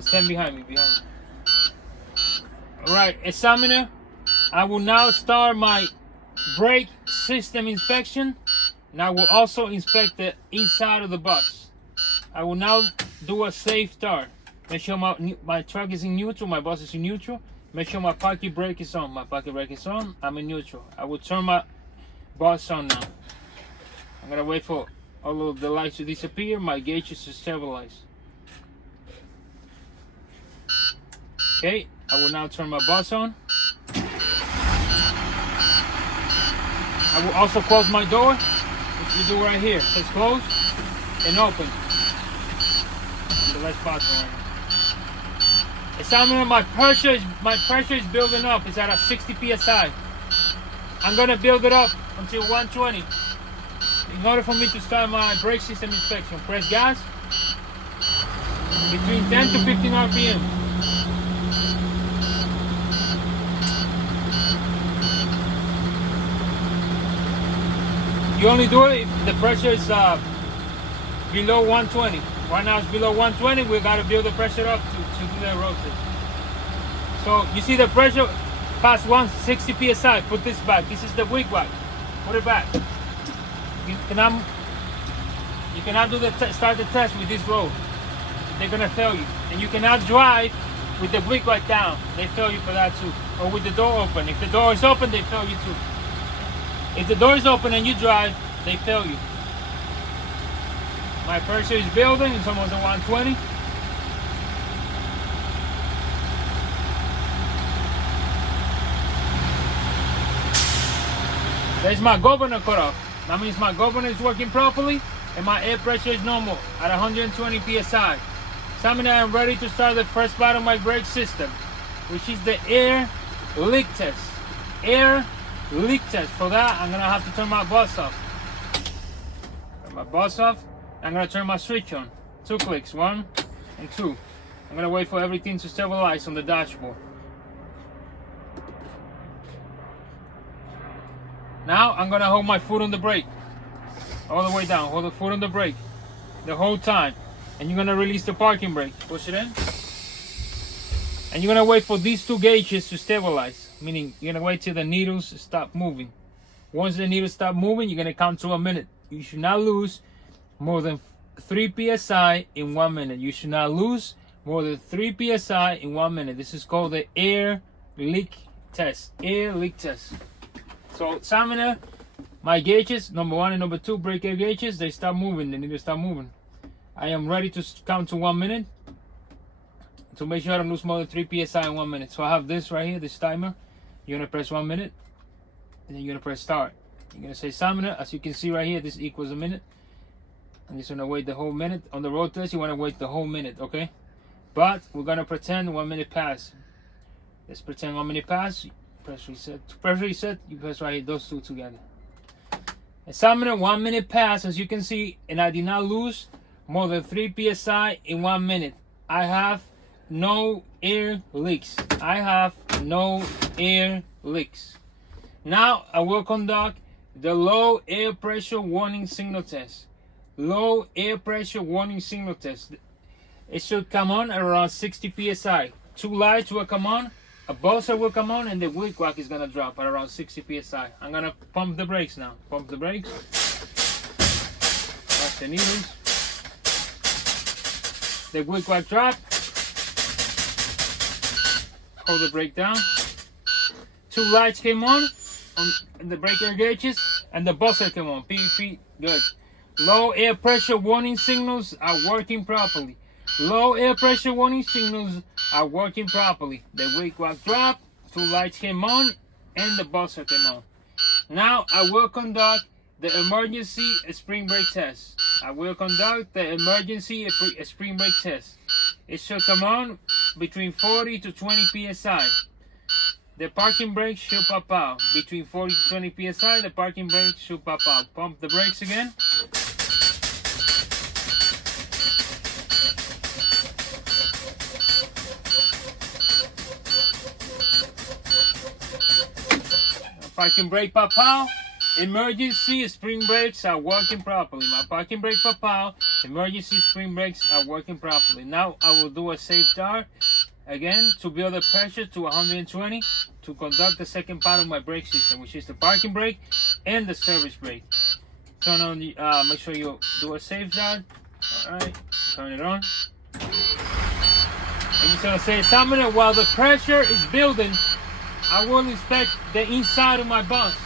Stand behind me, Alright, examiner, I will now start my brake system inspection, and I will also inspect the inside of the bus. I will now do a safe start. Make sure my truck is in neutral, my bus is in neutral. Make sure my parking brake is on. My parking brake is on, I'm in neutral. I will turn my bus on now. I'm gonna wait for all of the lights to disappear, my gauges to stabilize. Okay, I will now turn my bus on. I will also close my door, which you do right here. It says close and open. And the left button right now. Examiner, my pressure is building up. It's at a 60 psi. I'm gonna build it up until 120. In order for me to start my brake system inspection, press gas between 10 to 15 RPM. You only do it if the pressure is below 120. Right now it's below 120. We gotta build the pressure up to do that road test. So you see the pressure past 160 psi. Put this back. This is the weak one. Put it back. You cannot do start the test with this road. They're gonna fail you. And you cannot drive with the brake light down. They fail you for that too. Or with the door open. If the door is open, they fail you too. If the door is open and you drive, they fail you. My pressure is building. It's almost at 120. There's my governor cut off. That means my governor is working properly and my air pressure is normal at 120 psi. So now I'm ready to start the first part of my brake system, which is the air leak test. Air leak test. For that, I'm gonna have to turn my bus off. Turn my bus off. I'm gonna turn my switch on. 2 clicks, 1 and 2. I'm gonna wait for everything to stabilize on the dashboard. Now I'm gonna hold my foot on the brake, all the way down. Hold the foot on the brake the whole time, and you're gonna release the parking brake. Push it in, and you're gonna wait for these 2 gauges to stabilize. Meaning you're gonna wait till the needles stop moving. Once the needles stop moving, you're gonna count to a minute. You should not lose more than 3 psi in 1 minute. You should not lose more than 3 psi in 1 minute. This is called the air leak test. Air leak test. So examiner, my gauges, number 1 and number 2 brake air gauges, they stop moving. They need to stop moving. I am ready to count to 1 minute to make sure I don't lose more than 3 psi in 1 minute. So I have this right here, this timer. You're gonna press 1 minute, and then you're gonna press start. You're gonna say examiner. As you can see right here, this equals a minute. I'm just gonna wait the whole minute. On the road test, you wanna wait the whole minute, okay? But we're gonna pretend 1 minute pass. Let's pretend 1 minute pass. Press reset. To press reset, you press right here, those 2 together. Examiner, 1 minute pass, as you can see, and I did not lose more than 3 psi in 1 minute. I have no air leaks. I have no air leaks. Now I will conduct the low air pressure warning signal test. Low air pressure warning signal test. It should come on at around 60 psi. 2 lights will come on, a buzzer will come on, and the wheel clock is gonna drop at around 60 psi. I'm gonna pump the brakes now. Pump the brakes. Watch the needles. The wheel clock drop. Hold the brake down. 2 lights came on the brake air gauges, and the buzzer came on. Beep, beep. Good. Low air pressure warning signals are working properly. Low air pressure warning signals are working properly. The wheel clock dropped, 2 lights came on, and the buzzer came on. Now I will conduct the emergency spring brake test. I will conduct the emergency spring brake test. It should come on between 40 to 20 psi. The parking brake should pop out. Between 40 to 20 psi, the parking brake should pop out. Pump the brakes again. Parking brake pop out. Emergency spring brakes are working properly. My parking brake pop out. Emergency spring brakes are working properly. Now I will do a safeguard again to build the pressure to 120 to conduct the second part of my brake system, which is the parking brake and the service brake. Turn on the, make sure you do a safeguard. Alright, turn it on. And you're gonna say, examiner, while the pressure is building, I will inspect the inside of my bus.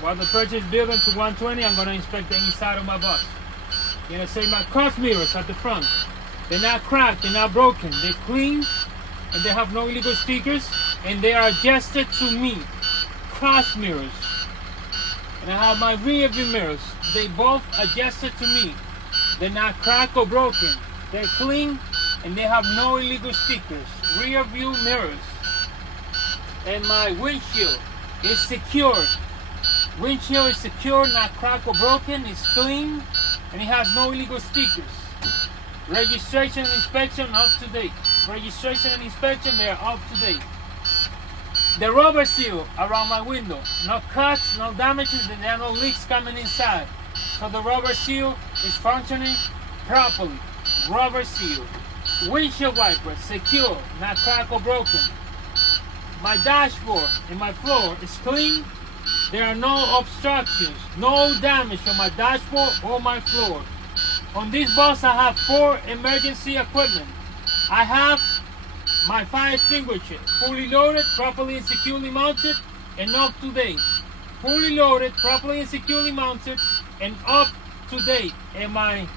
While the pressure is building to 120, I'm gonna inspect the inside of my bus. You're gonna say my cross mirrors at the front. They're not cracked, they're not broken, they're clean, and they have no illegal stickers, and they are adjusted to me. Cross mirrors. And I have my rear view mirrors. They both adjusted to me. They're not cracked or broken. They're clean, and they have no illegal stickers. Rear view mirrors. And my windshield is secure. Windshield is secure, not cracked or broken. It's clean, and it has no illegal stickers. Registration and inspection up to date. Registration and inspection, they are up to date. The rubber seal around my window. No cuts, no damages, and there are no leaks coming inside. So the rubber seal is functioning properly. Rubber seal. Windshield wipers, secure, not cracked or broken. My dashboard and my floor is clean. There are no obstructions, no damage on my dashboard or my floor. On this bus I have 4 emergency equipment. I have my fire extinguisher, fully loaded, properly and securely mounted, and up to date. Fully loaded, properly and securely mounted, and up to date. And my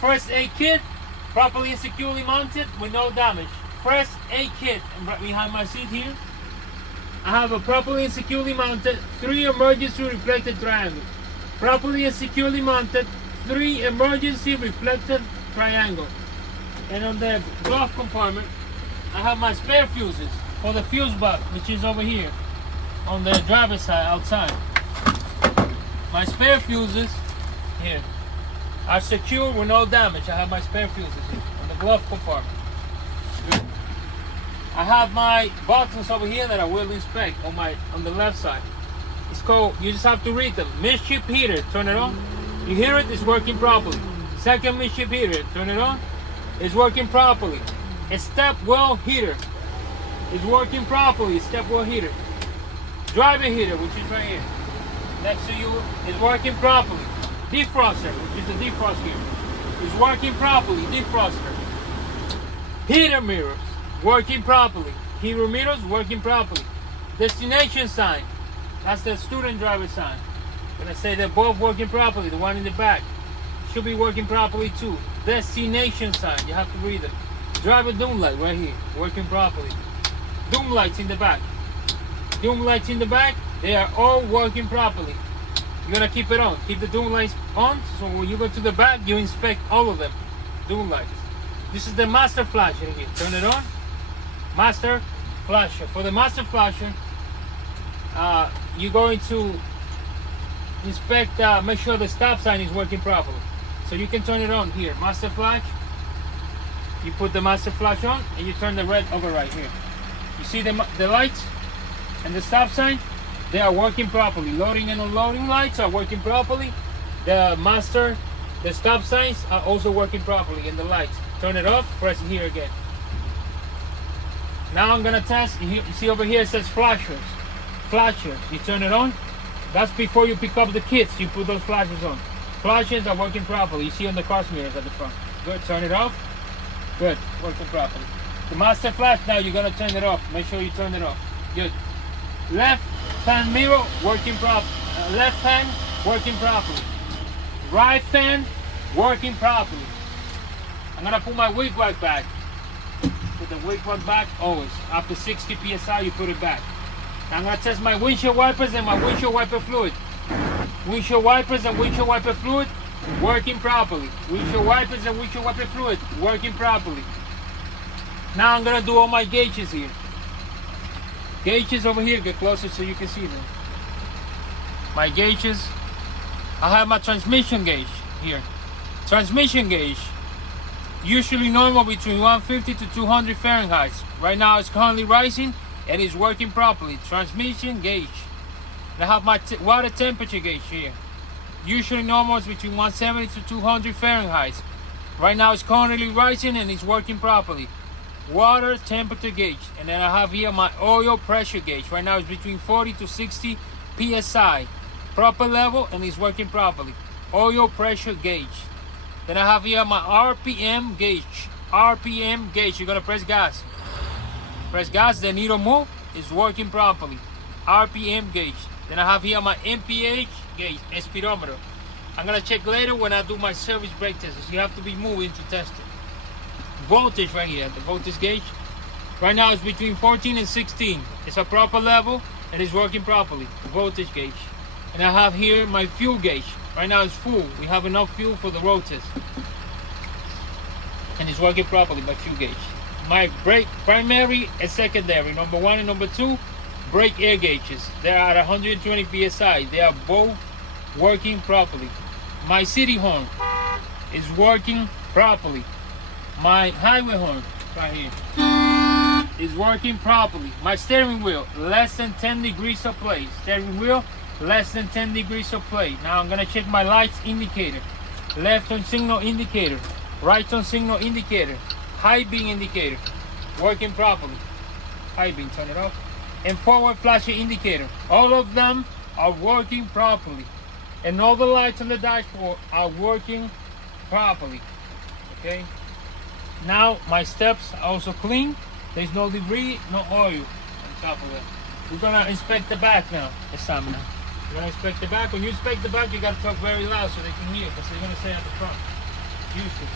first aid kit, properly and securely mounted with no damage. First aid kit, and right behind my seat here, I have a properly and securely mounted 3 emergency reflected triangles. Properly and securely mounted 3 emergency reflected triangle. And on the glove compartment, I have my spare fuses for the fuse box, which is over here on the driver's side outside. My spare fuses here are secure with no damage. I have my spare fuses here on the glove compartment. Good. I have my buttons over here that I will inspect on the left side. It's called, you just have to read them. Midship heater, turn it on. You hear it, it's working properly. Second midship heater, turn it on. It's working properly. A step well heater is working properly. Step well heater. Driver heater, which is right here next to you, is working properly. Defroster, which is the defrost here, is working properly. Defroster. Heater mirrors, working properly. Heater mirrors, working properly. Destination sign, that's the student driver sign. When I say they're both working properly, the one in the back should be working properly too. Destination sign, you have to read them. Driver doom light right here, working properly. Doom lights in the back. Doom lights in the back, they are all working properly. You're gonna keep it on. Keep the doom lights on, so when you go to the back, you inspect all of them. Doom lights. This is the master flasher here. Turn it on. Master flasher. For the master flasher, you're going to inspect, make sure the stop sign is working properly. So you can turn it on here. Master flash. You put the master flash on and you turn the red override here. You see the lights and the stop sign? They are working properly. Loading and unloading lights are working properly. The stop signs are also working properly, and the lights. Turn it off, press it here again. Now I'm gonna test. You see over here it says flashers. Flashers. You turn it on. That's before you pick up the kits. You put those flashers on. Flashers are working properly. You see on the car mirrors at the front. Good. Turn it off. Good. Working properly. The master flash, now you're gonna turn it off. Make sure you turn it off. Good. Left fan mirror working properly. Left hand working properly. Right fan working properly. I'm gonna put my wig wack back. Put the wig wack back always. After 60 psi, you put it back. I'm gonna test my windshield wipers and my windshield wiper fluid. Windshield wipers and windshield wiper fluid working properly. Windshield wipers and windshield wiper fluid working properly. Now I'm gonna do all my gauges here. Gauges over here, get closer so you can see them. My gauges. I have my transmission gauge here. Transmission gauge, usually normal between 150 to 200 Fahrenheit. Right now it's currently rising and it's working properly. Transmission gauge. And I have my water temperature gauge here. Usually normal is between 170 to 200 Fahrenheit. Right now it's currently rising and it's working properly. Water temperature gauge, and then I have here my oil pressure gauge. Right now it's between 40 to 60 psi. Proper level and it's working properly. Oil pressure gauge. Then I have here my RPM gauge. RPM gauge. You're gonna press gas. Press gas, the needle move, is working properly. RPM gauge. Then I have here my MPH gauge, speedometer. I'm gonna check later when I do my service brake test. You have to be moving to test it. Voltage right here, the voltage gauge. Right now it's between 14 and 16. It's a proper level and it's working properly. Voltage gauge. And I have here my fuel gauge. Right now it's full. We have enough fuel for the road test. And it's working properly, my fuel gauge. My brake primary and secondary, number 1 and number 2, brake air gauges. They are at 120 psi. They are both working properly. My city horn is working properly. My highway horn right here is working properly. My steering wheel, less than 10 degrees of play. Steering wheel, less than 10 degrees of play. Now I'm gonna check my lights indicator. Left on signal indicator, right on signal indicator, high beam indicator, working properly. High beam, turn it off. And forward flashing indicator. All of them are working properly. And all the lights on the dashboard are working properly. Okay. Now my steps are also clean. There's no debris, no oil on top of it. We're gonna inspect the back now. Examine. We're gonna inspect the back. When you inspect the back, you gotta talk very loud so they can hear, because they're gonna stay at the front. Usually.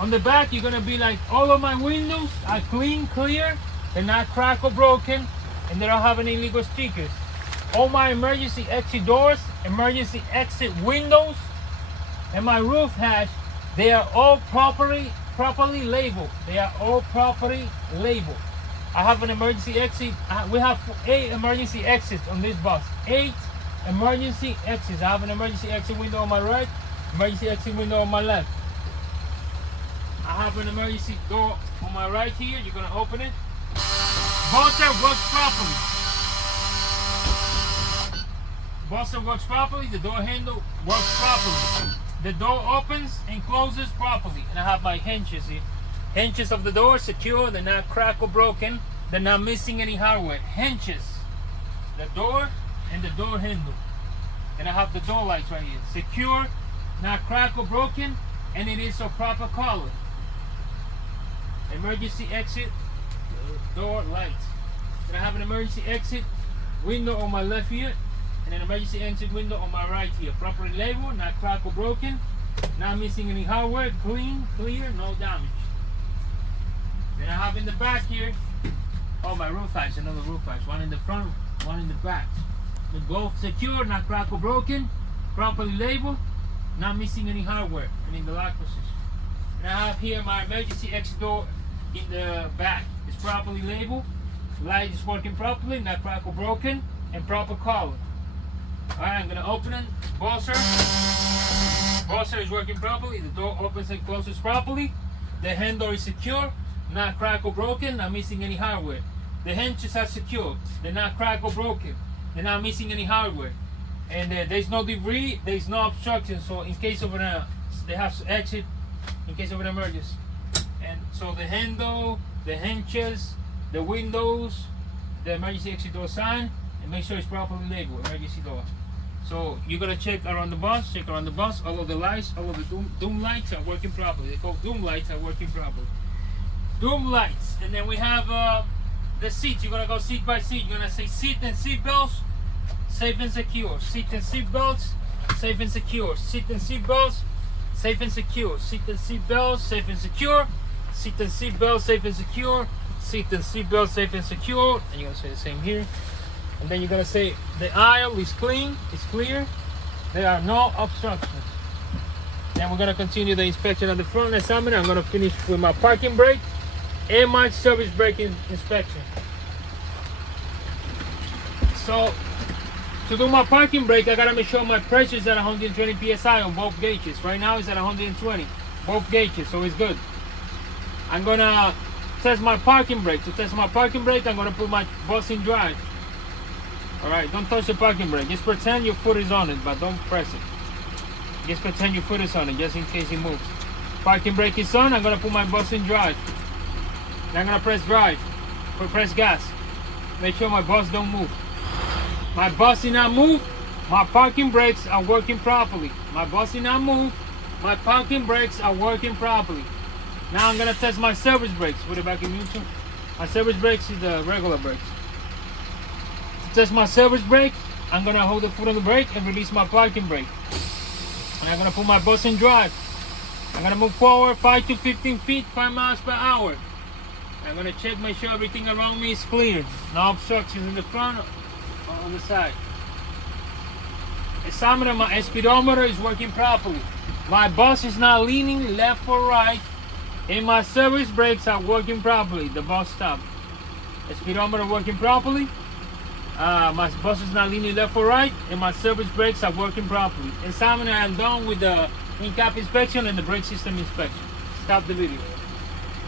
On the back, you're gonna be like, all of my windows are clean, clear, they're not cracked or broken, and they don't have any illegal stickers. All my emergency exit doors, emergency exit windows, and my roof hatch, they are all properly labeled. They are all properly labeled. I have an emergency exit. We have 8 emergency exits on this bus. 8 emergency exits. I have an emergency exit window on my right, emergency exit window on my left. I have an emergency door on my right here. You're gonna open it. Buzzer works properly. Buzzer works properly. The door handle works properly. The door opens and closes properly. And I have my hinges here. Hinges of the door secure. They're not cracked or broken. They're not missing any hardware. Hinges. The door and the door handle. And I have the door lights right here. Secure, not cracked or broken, and it is a proper color. Emergency exit door lights. And I have an emergency exit window on my left here, and an emergency exit window on my right here. Properly labeled, not cracked or broken, not missing any hardware, clean, clear, no damage. Then I have in the back here, oh, my roof hatch, another roof hatch. One in the front, one in the back. They're both secure, not cracked or broken, properly labeled, not missing any hardware, and in the lock position. And I have here my emergency exit door in the back. It's properly labeled, light is working properly, not cracked or broken, and proper color. Alright, I'm gonna open it. Buzzer is working properly. The door opens and closes properly. The handle is secure, not cracked or broken, not missing any hardware. The hinges are secure, they're not cracked or broken, they're not missing any hardware. And there's no debris, there's no obstruction, so in case of they have to exit in case of an emergency. And so the handle, the hinges, the windows, the emergency exit door sign, and make sure it's properly labeled, emergency door. So you're gonna check around the bus, all of the lights, all of the doom lights are working properly. They call doom lights are working properly. Doom lights. And then we have the seats. You're gonna go seat by seat. You're gonna say seat and seat belts, safe and secure. Seat and seat belts, safe and secure. Seat and seat belts, safe and secure. Seat and seat belts, safe and secure. Seat and seat belts, safe and secure. Seat and seat belts, safe and secure. And you're gonna say the same here. And then you're gonna say the aisle is clean, it's clear. There are no obstructions. Then we're gonna continue the inspection of the front examiner. I'm gonna finish with my parking brake and my service braking inspection. So to do my parking brake, I gotta make sure my pressure is at 120 psi on both gauges. Right now it's at 120, both gauges, so it's good. I'm gonna test my parking brake. To test my parking brake, I'm gonna put my bus in drive. Alright, don't touch the parking brake. Just pretend your foot is on it, but don't press it. Just pretend your foot is on it, just in case it moves. Parking brake is on. I'm gonna put my bus in drive. And I'm gonna press drive. Press gas. Make sure my bus don't move. My bus did not move. My parking brakes are working properly. My bus did not move. My parking brakes are working properly. Now I'm gonna test my service brakes. Put it back in neutral. My service brakes is the regular brakes. To test my service brake, I'm gonna hold the foot on the brake and release my parking brake. And I'm gonna put my bus in drive. I'm gonna move forward 5 to 15 feet, 5 miles per hour. I'm gonna check, make sure everything around me is clear. No obstructions in the front or on the side. My speedometer is working properly. My bus is not leaning left or right, and my service brakes are working properly. The bus stopped. The speedometer working properly. My bus is not leaning left or right, and my service brakes are working properly. And Simon, I am done with the in-cab inspection and the brake system inspection. Stop the video.